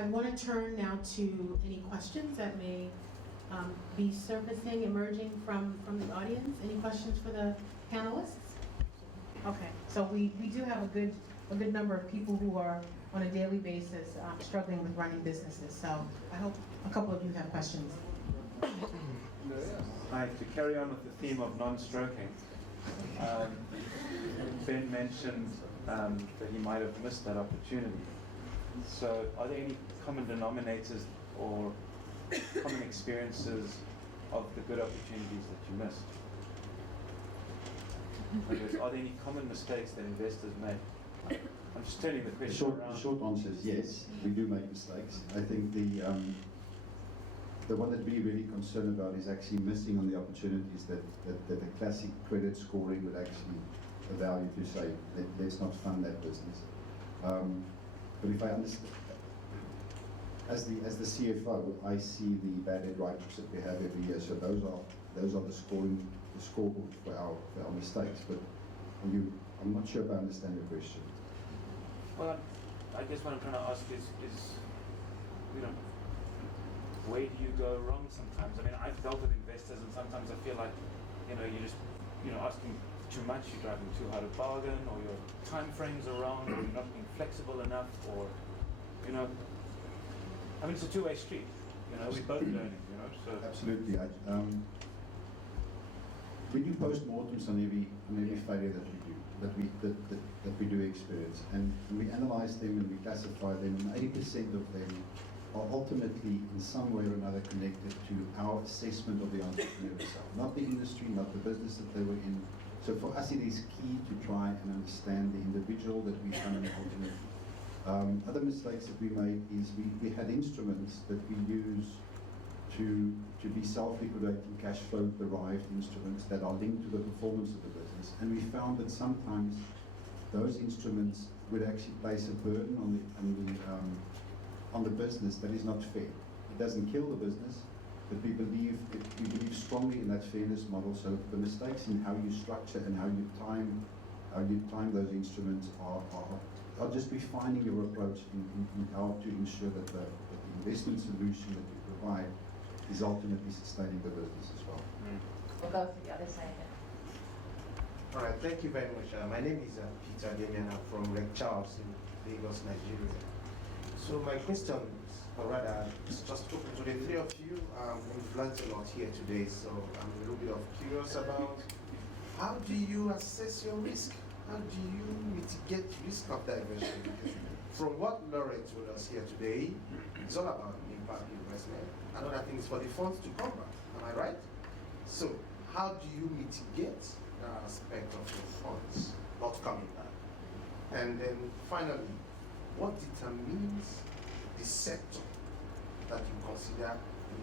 I want to turn now to any questions that may be surfacing, emerging from the audience. Any questions for the panelists? Okay, so we do have a good number of people who are on a daily basis struggling with running businesses. So I hope a couple of you have questions. Hi, to carry on with the theme of non-stroking, Ben mentioned that he might have missed that opportunity. So are there any common denominators or common experiences of the good opportunities that you missed? Are there any common mistakes that investors make? I'm just turning the question around. The short answer is yes, we do make mistakes. I think the one that we're really concerned about is actually missing on the opportunities that the classic credit scoring would actually allow you to say, let's not fund that business. But if I understand, as the CFO, I see the bad debt write-offs that we have every year. So those are the scoreboard for our mistakes. But I'm not sure if I understand your question. Well, I guess what I'm trying to ask is, where do you go wrong sometimes? I mean, I've dealt with investors, and sometimes I feel like, you're just, asking too much, you're driving too hard a bargain, or your time frames are wrong, or you're not being flexible enough, or, I mean, it's a two-way street. We're both learning, so. Absolutely. We do post-mortems on every failure that we do, that we do experience, and we analyze them and we classify them, and 80% of them are ultimately in some way or another connected to our assessment of the entrepreneur itself, not the industry, not the business that they were in. So for us, it is key to try and understand the individual that we fund ultimately. Other mistakes that we made is we had instruments that we use to be self-liquidating cash flow derived instruments that are linked to the performance of the business, and we found that sometimes those instruments would actually place a burden on the business that is not fair. It doesn't kill the business, but we believe strongly in that fairness model. So the mistakes in how you structure and how you time those instruments are just refining your approach in how to ensure that the investment solution that you provide is ultimately sustaining the business as well. We'll go to the other side now. All right, thank you very much. My name is Peter Damian. I'm from Lake Charles in Lagos, Nigeria. So my question is, or rather, it's just open to the three of you. We've learned a lot here today, so I'm a little bit of curious about how do you assess your risk? How do you mitigate risk of diversion? From what Lauren told us here today, it's all about impact investment. Another thing is for the funds to come back. Am I right? So how do you mitigate that aspect of your funds not coming back? And then finally, what determines the sector that you consider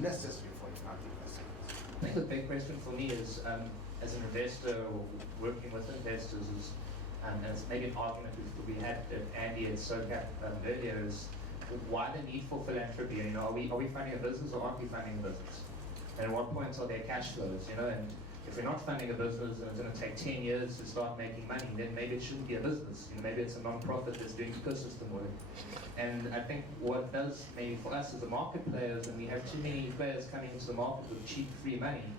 necessary for impact investment? I think the big question for me is, as an investor or working with investors, is, and it's maybe an argument we had that Andy and SOCAP earlier, is why the need for philanthropy? Are we funding a business or aren't we funding a business? And at what point are there cash flows? And if we're not funding a business and it's going to take 10 years to start making money, then maybe it shouldn't be a business. Maybe it's a non-profit that's doing ecosystem work. And I think what it does maybe for us as a market players, and we have too many players coming into the market with cheap free money,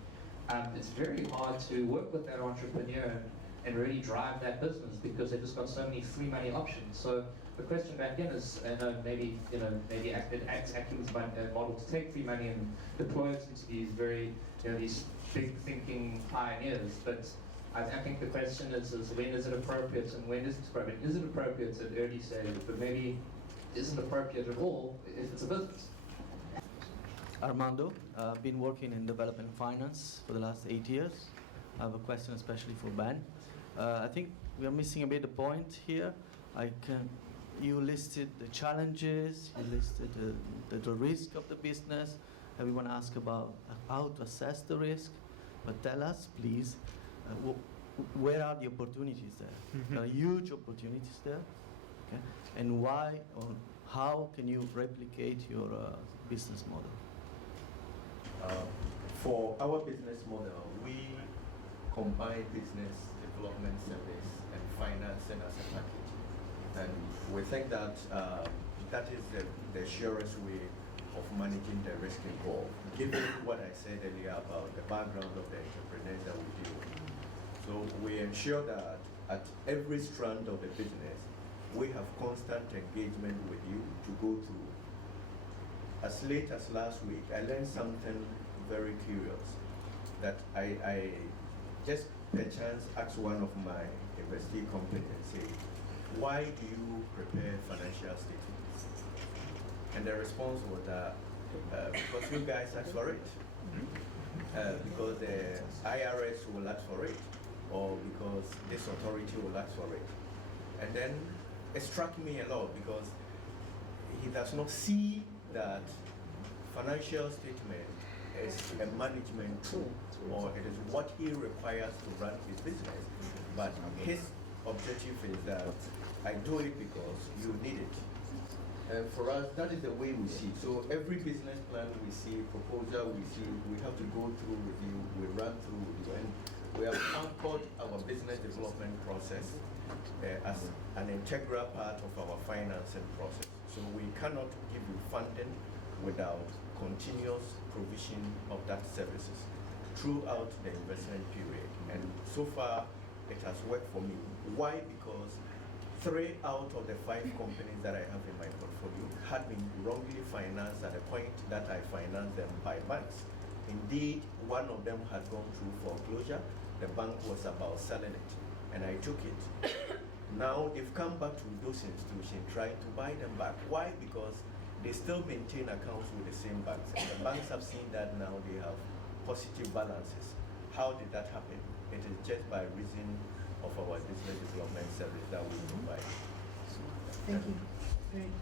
it's very hard to work with that entrepreneur and really drive that business because they've just got so many free money options. So the question back in is, maybe Acumen's model to take free money and deploy it into these very, these big thinking pioneers. But I think the question is when is it appropriate and when is it appropriate? Is it appropriate at early stages, but maybe isn't appropriate at all if it's a business? Armando, I've been working in development finance for the last 8 years. I have a question especially for Ben. I think we are missing a bit the point here. You listed the challenges, you listed the risk of the business. Everyone asks about how to assess the risk, but tell us, please, where are the opportunities there? There are huge opportunities there, okay? And why or how can you replicate your business model? For our business model, we combine business development service and finance as a package. And we think that that is the surest way of managing the risk involved, given what I said earlier about the background of the entrepreneurs that we deal with. So we ensure that at every strand of the business, we have constant engagement with you to go through. As late as last week, I learned something very curious that I just a chance asked one of my investee companies and say, why do you prepare financial statements? And the response was that because you guys ask for it, because the IRS will ask for it, or because this authority will ask for it. And then it struck me a lot because he does not see that financial statement is a management tool, or it is what he requires to run his business. But his objective is that I do it because you need it. And for us, that is the way we see it. So every business plan we see, proposal we see, we have to go through review, we run through review, and we have anchored our business development process as an integral part of our financing process. So we cannot give you funding without continuous provision of that services throughout the investment period. And so far, it has worked for me. Why? Because 3 out of the 5 companies that I have in my portfolio had been wrongly financed at the point that I financed them by banks. Indeed, one of them had gone through foreclosure. The bank was about selling it, and I took it. Now they've come back to those institutions trying to buy them back. Why? Because they still maintain accounts with the same banks, and the banks have seen that now they have positive balances. How did that happen? It is just by reason of our business development service that we provide. Thank you. Great.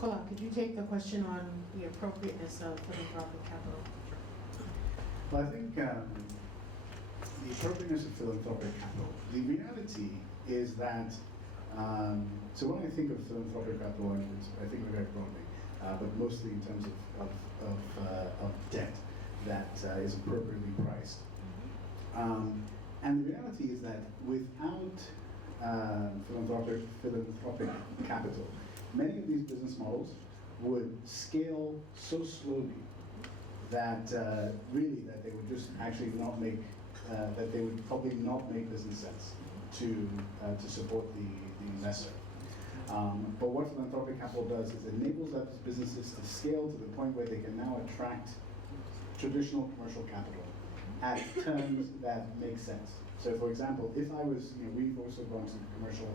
Kola, could you take the question on the appropriateness of philanthropic capital? Well, I think the appropriateness of philanthropic capital, the reality is that, so when I think of philanthropic capital, I think very broadly, but mostly in terms of debt that is appropriately priced. And the reality is that without philanthropic capital, many of these business models would scale so slowly that really that they would just actually not make, that they would probably not make business sense to support the investor. But what philanthropic capital does is it enables those businesses to scale to the point where they can now attract traditional commercial capital at terms that make sense. So for example, if I was, we've also gone to commercial,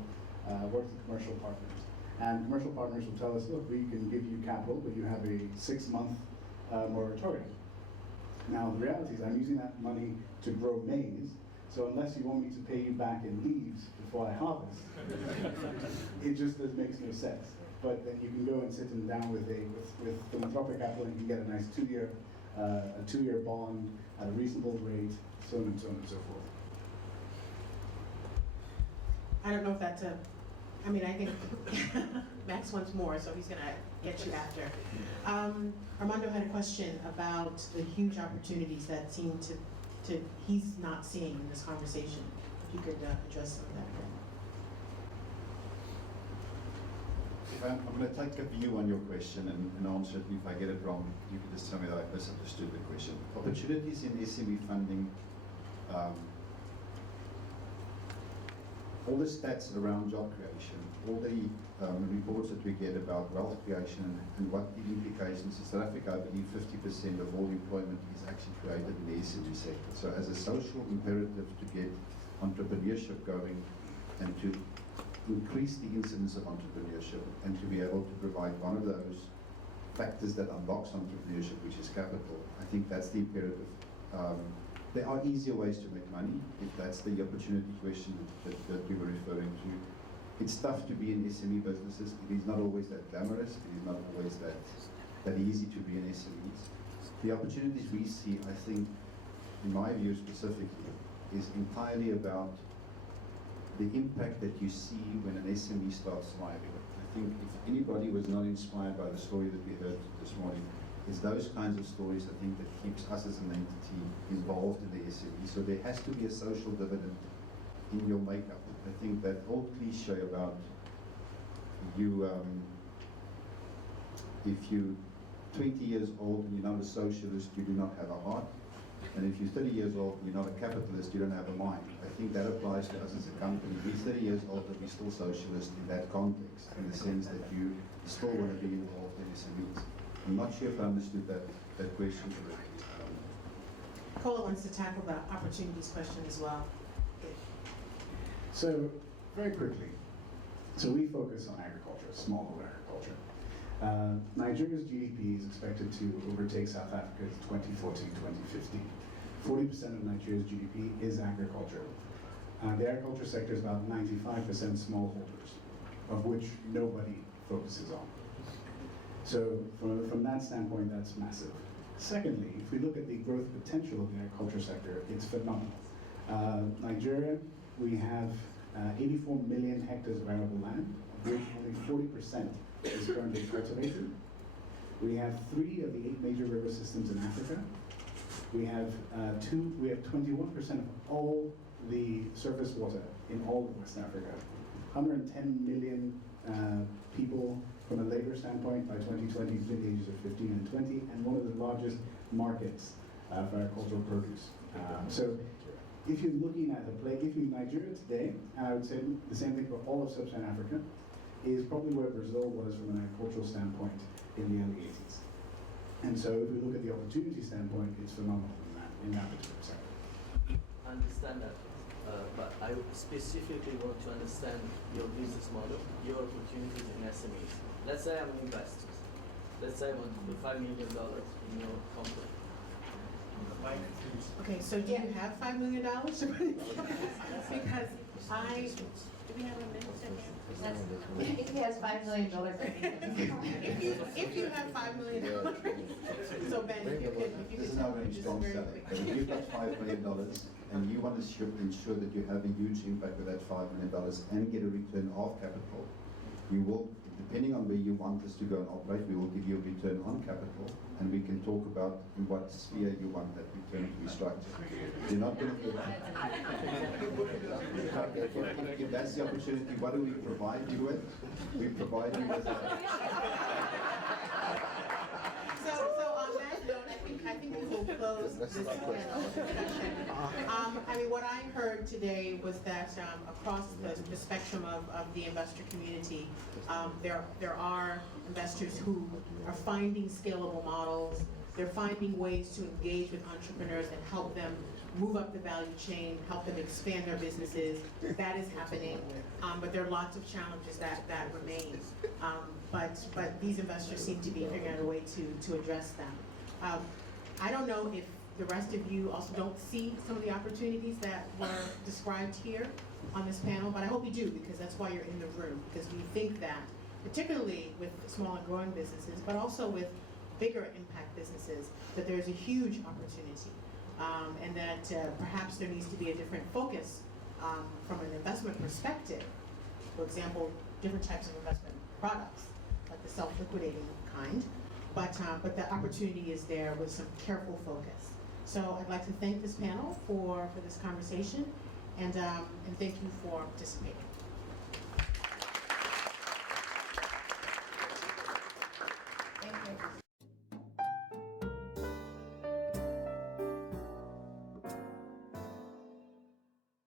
worked with commercial partners, and commercial partners will tell us, look, we can give you capital, but you have a 6-month moratorium. Now the reality is I'm using that money to grow maize, so unless you want me to pay you back in leaves before I harvest, it just makes no sense. But then you can go and sit them down with philanthropic capital, and you can get a nice 2-year bond at a reasonable rate, so on and so on and so forth. I don't know if that's I think Max wants more, so he's gonna get you after. Armando had a question about the huge opportunities that seem to he's not seeing in this conversation. If you could address some of that. I'm going to take a view on your question and answer it. If I get it wrong, you can just tell me that I misunderstood the question. Opportunities in SME funding, all the stats around job creation, all the reports that we get about wealth creation and what the implications in South Africa, I believe 50% of all employment is actually created in the SME sector. So as a social imperative to get entrepreneurship going and to increase the incidence of entrepreneurship and to be able to provide one of those factors that unlocks entrepreneurship, which is capital, I think that's the imperative. There are easier ways to make money, if that's the opportunity question that we were referring to. It's tough to be in SME businesses. It is not always that glamorous. It is not always that easy to be in SMEs. The opportunities we see, I think, in my view specifically, is entirely about the impact that you see when an SME starts thriving. I think if anybody was not inspired by the story that we heard this morning, it's those kinds of stories, I think, that keeps us as an entity involved in the SME. So there has to be a social dividend in your makeup. I think that old cliche about if you're 20 years old and you're not a socialist, you do not have a heart. And if you're 30 years old and you're not a capitalist, you don't have a mind. I think that applies to us as a company. We're 30 years old, but we're still socialist in that context, in the sense that you still want to be involved in SMEs. I'm not sure if I understood that question correctly. Kola wants to tackle the opportunities question as well. So, very quickly, so we focus on agriculture, smallholder agriculture. Nigeria's GDP is expected to overtake South Africa's 2014-2015. 40% of Nigeria's GDP is agriculture. The agriculture sector is about 95% smallholders, of which nobody focuses on. So from that standpoint, that's massive. Secondly, if we look at the growth potential of the agriculture sector, it's phenomenal. Nigeria, we have 84 million hectares of arable land, of which only 40% is currently cultivated. We have 3 of the 8 major river systems in Africa. We have 21% of all the surface water in all of West Africa. 110 million people from a labor standpoint by 2020 between the ages of 15 and 20, and one of the largest markets for agricultural produce. So if you're looking at if you're Nigeria today, and I would say the same thing for all of Sub-Saharan Africa, is probably where Brazil was from an agricultural standpoint in the early 80s. And so if we look at the opportunity standpoint, it's phenomenal in that particular sector. I understand that, but I specifically want to understand your business model, your opportunities in SMEs. Let's say I'm an investor. Let's say I want to put $5 million in your company. Okay, so do you have $5 million? Because do we have a minute to If he has $5 million. if you have $5 million, so Ben, if you This could is tell not me very just strong very selling. quickly. But if you've got $5 million and you want to ensure that you have a huge impact with that $5 million and get a return of capital, you will, depending on where you want us to go and operate, we will give you a return on capital, and we can talk about in what sphere you want that return to be structured. You're not going to if that's the opportunity, what do we provide you with? We provide you with So on that note, I think we will close this panel discussion. I mean, what I heard today was that across the spectrum of the investor community, there are investors who are finding scalable models. They're finding ways to engage with entrepreneurs and help them move up the value chain, help them expand their businesses. That is happening, but there are lots of challenges that remain. But these investors seem to be figuring out a way to address them. I don't know if the rest of you also don't see some of the opportunities that were described here on this panel, but I hope you do, because that's why you're in the room, because we think that, particularly with small and growing businesses, but also with bigger impact businesses, that there's a huge opportunity, and that perhaps there needs to be a different focus from an investment perspective. For example, different types of investment products, like the self-liquidating kind, but the opportunity is there with some careful focus. So I'd like to thank this panel for this conversation, and thank you for participating.